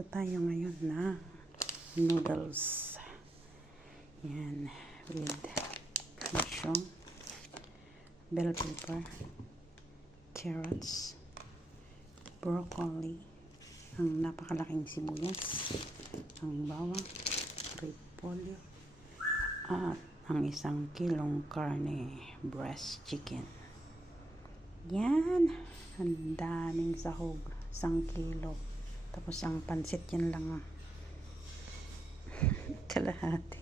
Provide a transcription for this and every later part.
Magluluto tayo ngayon na noodles. Yan, with mushroom, bell pepper, carrots, broccoli, ang napakalaking sibuyas, ang bawang, repolyo, at ang 1 kilong karne, breast chicken. Yan, ang daming sahog, 1 kilo. Tapos ang pansit yan lang kalahati.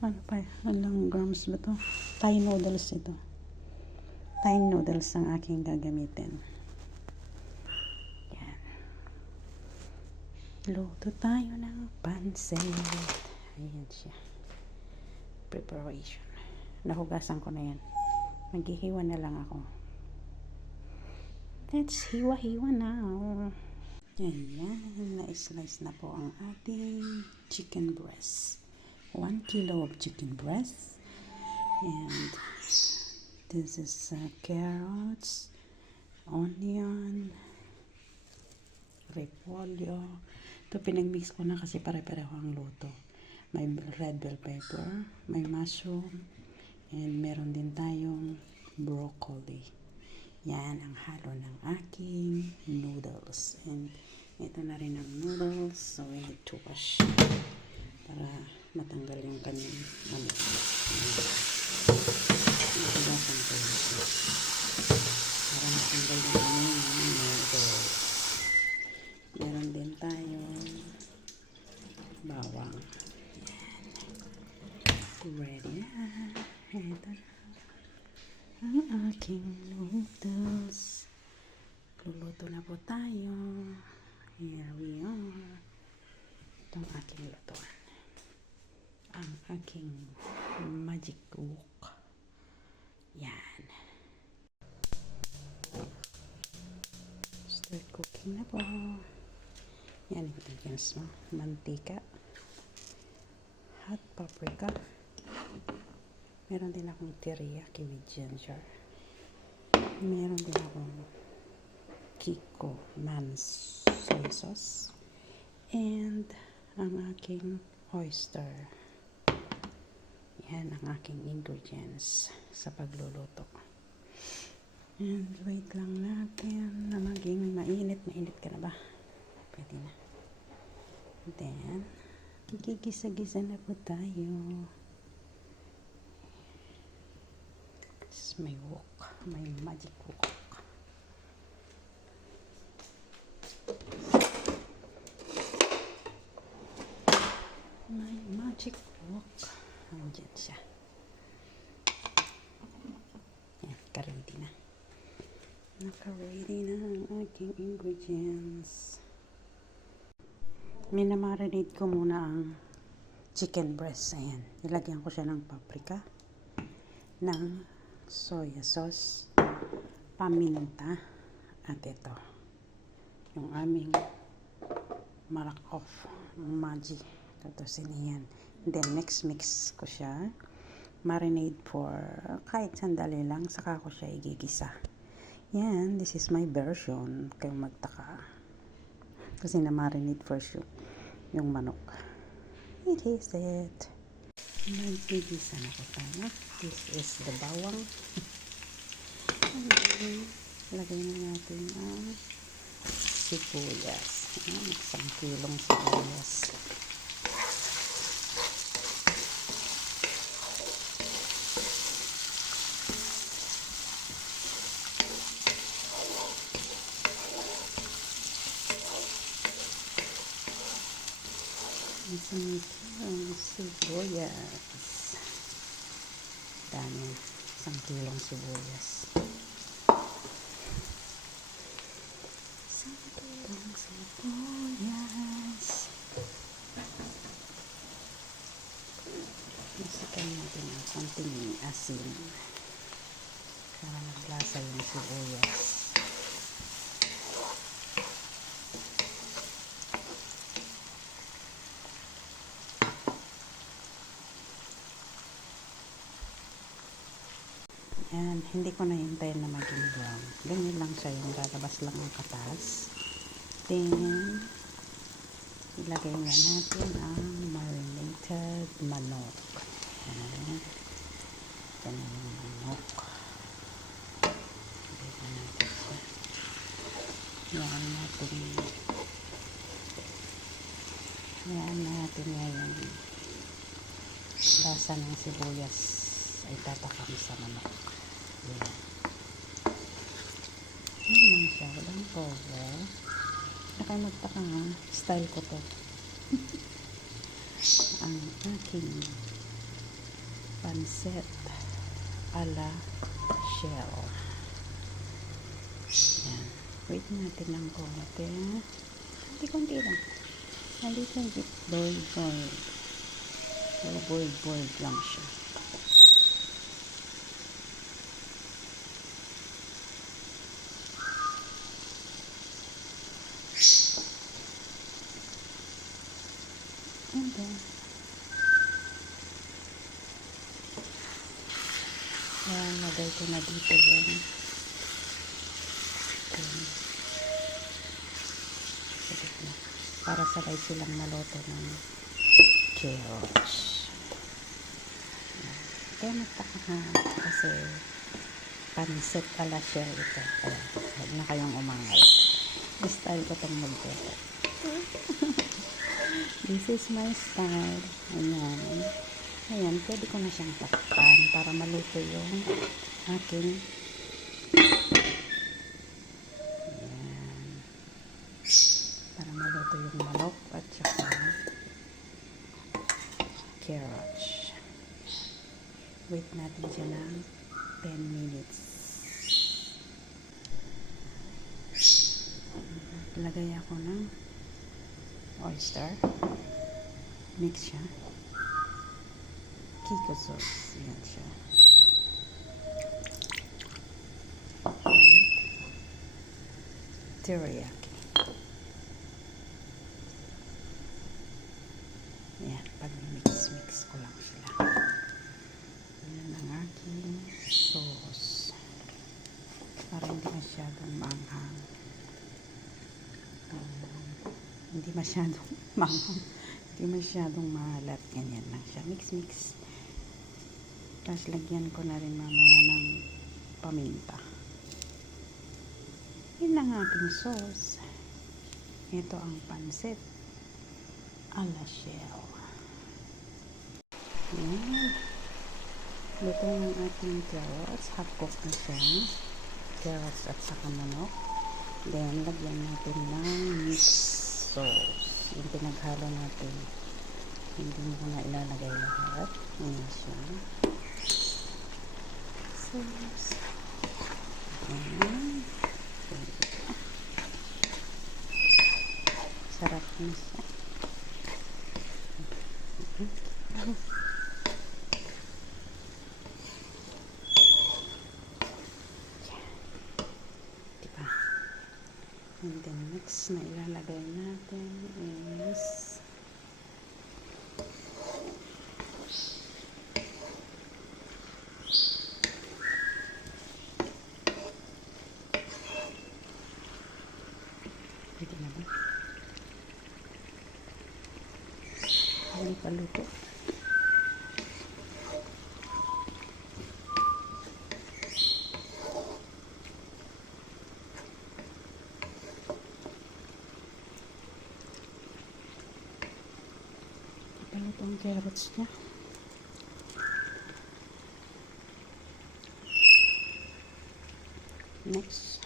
Ano pa, ilang grams ba to? Thai noodles ito. Thai noodles ang aking gagamitin. Yan. Luto tayo ng pansit. Ayan siya. Preparation. Nahugasan ko na yan. Maghihiwa na lang ako. Let's hiwa-hiwa now. Ayan, na-slice na po ang ating chicken breast. 1 kilo of chicken breast. And this is carrots, onion, repolyo. Ito pinagmix ko na kasi pare-pareho ang luto. May red bell pepper, may mushroom, and meron din tayong broccoli. Yan ang halo ng aking noodles. And ito na rin ang noodles. So we need to wash para matanggal yung kanyang Nagagasan ko ito. Para matanggal yung noodles. Meron din tayong bawang. Yan. Ready na. Ito na ang aking noodles. Luluto na po tayo. Here we are. Ito ang aking lutuan. Ang aking magic wok. Yan. Start cooking na po. Yan, ingredients mo. Mantika. Hot paprika. Meron din akong teriyaki with ginger. Meron din akong Kiko soy sauce. And ang aking oyster. Yan ang aking ingredients sa pagluluto. And wait lang natin na maging mainit. Mainit ka na ba? Pwede na. Then, gigisa-gisa na po tayo. This is my wok. My magic wok. My magic wok. Andiyan siya. Yan, naka-ready na. Naka-ready na ang aking ingredients. Minamarinate ko muna ang chicken breast. Ayan. Nilagyan ko siya ng paprika, ng soya sauce, paminta, at ito. Yung aming Marakoff Maggi. Tutusin yan. Then, mix ko siya. Marinate for kahit sandali lang. Saka ko siya igigisa. Yan. This is my version. Kayong magtaka. Kasi na-marinate first yung manok. It is it. Magigisa na ko tayo. This is the bawang. Okay. Lagay na natin ang sibuyas. 1 kilong sibuyas. Isang sibuyas. Dami. 1 kilong sibuyas. 1 kilong sibuyas. Masikan natin ang konting asin para maglasa yung sibuyas. Yan, hindi ko na hintayin na maging brown. Ganyan lang siya, yung lalabas lang ang katas. Then, Ilagay na natin ang marinated manok. Yan. Ito na yung manok. Ilagay na natin siya. Yan natin ngayon. Lasa ng sibuyas ay tatakam sa manok. Yan. Yan lang siya. Walang cover. Nakay magtaka nga. Style ko to. Ang aking pancit a la shell. Yan. Wait natin ng konti. Konti lang. A little bit boiled. Boiled lang siya. And then, lagay ko na dito yun. Para sabay silang maluto ng carrots. Kaya nagtaka ka kasi pancit a la shell ito. Kaya huwag na kayong umangal. Style ko itong magluto. This is my style. Ayan. Ayan, pwede ko na siyang takpan para maluto yung aking para maluto yung manok at saka carrots. Wait natin siya ng 10 minutes. Lagay ako ng oyster. Mix siya. Kiko sauce. Yan siya. Teriyaki. Yan. Pag-mix ko lang sila. Yan ang aking sauce. Para hindi masyadong manghang. Hindi masyadong manghang. Hindi masyadong mahalat. Ganyan lang siya. Mix. Tapos lagyan ko na rin mamaya ng paminta. Yun ang ating sauce. Ito ang pancit a la shell. Yan. Luto ng ating carrots. Half cook na siya. Carrots at saka manok. Then, lagyan natin ng mixed sauce. Yung pinaghalo natin. Hindi mo na ilalagay lahat. Yan siya. Sauce. Ayan. Sarap na siya. Diba? And then next na ilalagay natin is ito na ba? Hindi pa luto. Paluto ang carrots niya. Next.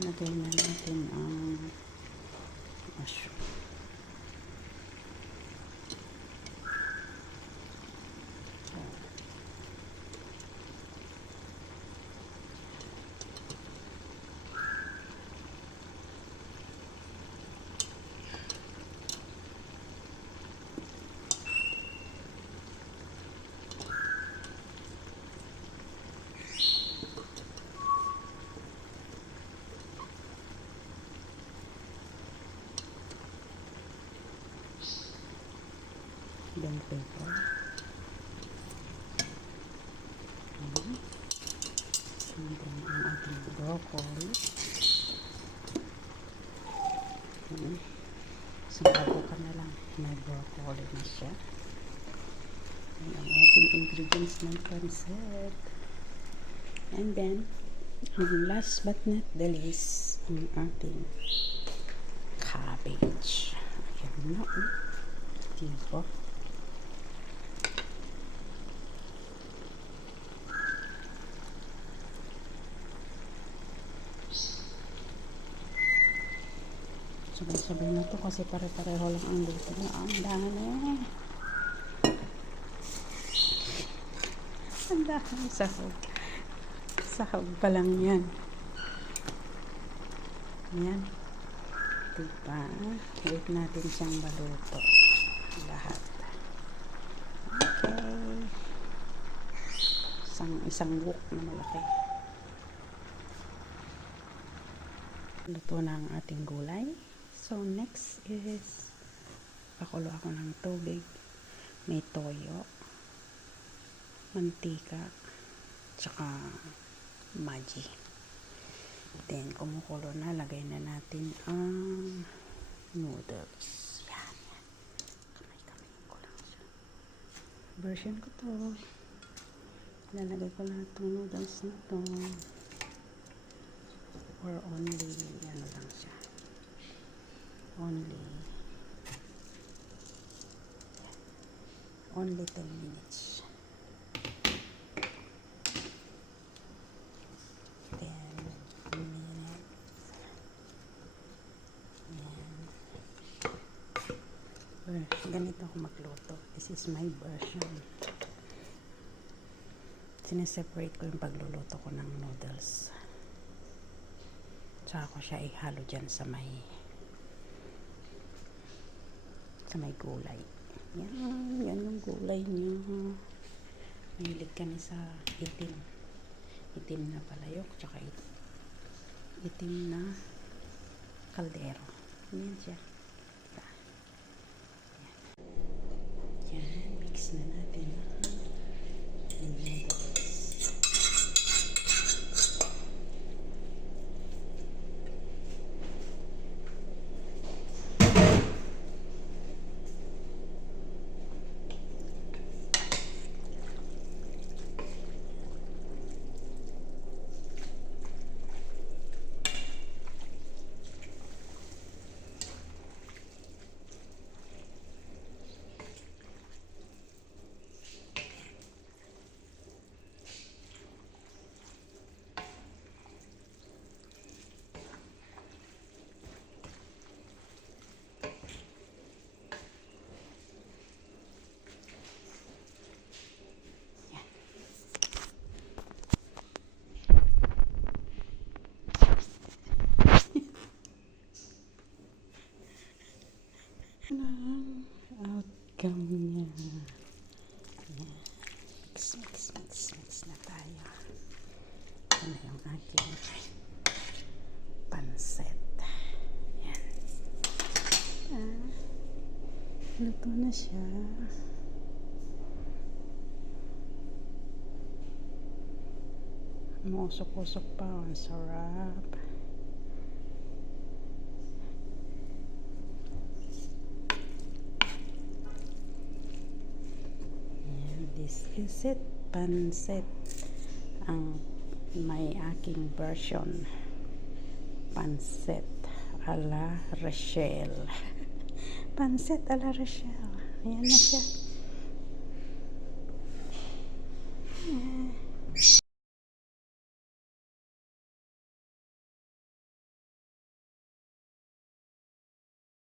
Lagay na natin ang mushroom. Bell pepper. And then ang ating broccoli. may broccoli na siya. Yan ang ating ingredients ng pancit. And then, last but not the least, ang ating cabbage. Ayan na, diba? Sabay-sabay na to kasi pare-pareho lang ang luto na. Ang dami. Ang dami. Sahog. Sahog pa lang yan. Yan. Diba? Wait natin siyang maluto. Lahat. Okay. Isang wok na malaki. Luto na ang ating gulay. So, next is pakulo ako ng tubig. May toyo, mantika, tsaka maji. Then, kumukulo na, lagay na natin ang noodles. Yan, yan. Kamay-kamayin ko lang siya. Version ko to. Lalagay ko lahat ng noodles na to. Or only, ano lang siya. Only 10 minutes. Ganito ako magluto. This is my version. Sineseparate ko yung pagluluto ko ng noodles. Tsaka ko siya ihalo dyan sa may gulay. Yan yung gulay niyo. Mahilig kami sa itim. Itim na palayok, tsaka itim na kaldero. Yan siya. Yan, mix na natin. Outcome niya. Yan. Mix na tayo. Ito na yung aking pancit. Yan. Luto na siya. Musok-usok pa. Ang sarap. This is it, pancit. Ang may aking version. Pancit a la Rochelle. Pancit a la Rochelle. Ayan na siya.